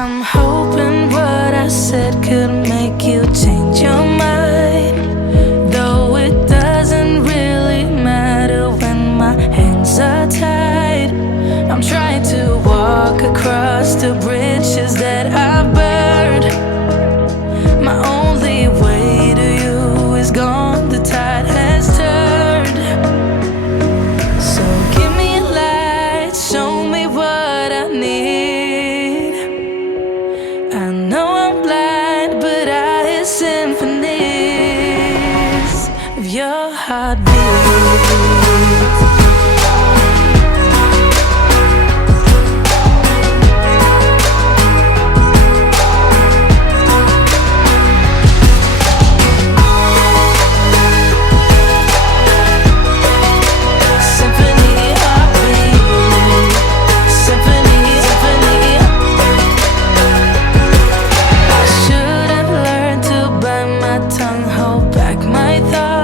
I'm hoping what I said could make you change your mind, though it doesn't really matter when my hands are tied. I'm trying to walk across the bridges that I burned. My only way to you is gone, the tide has turned. So give me a light, show me what I need. I know I'm blind, but I hear symphonies of your heartbeat. Hold back my thoughts.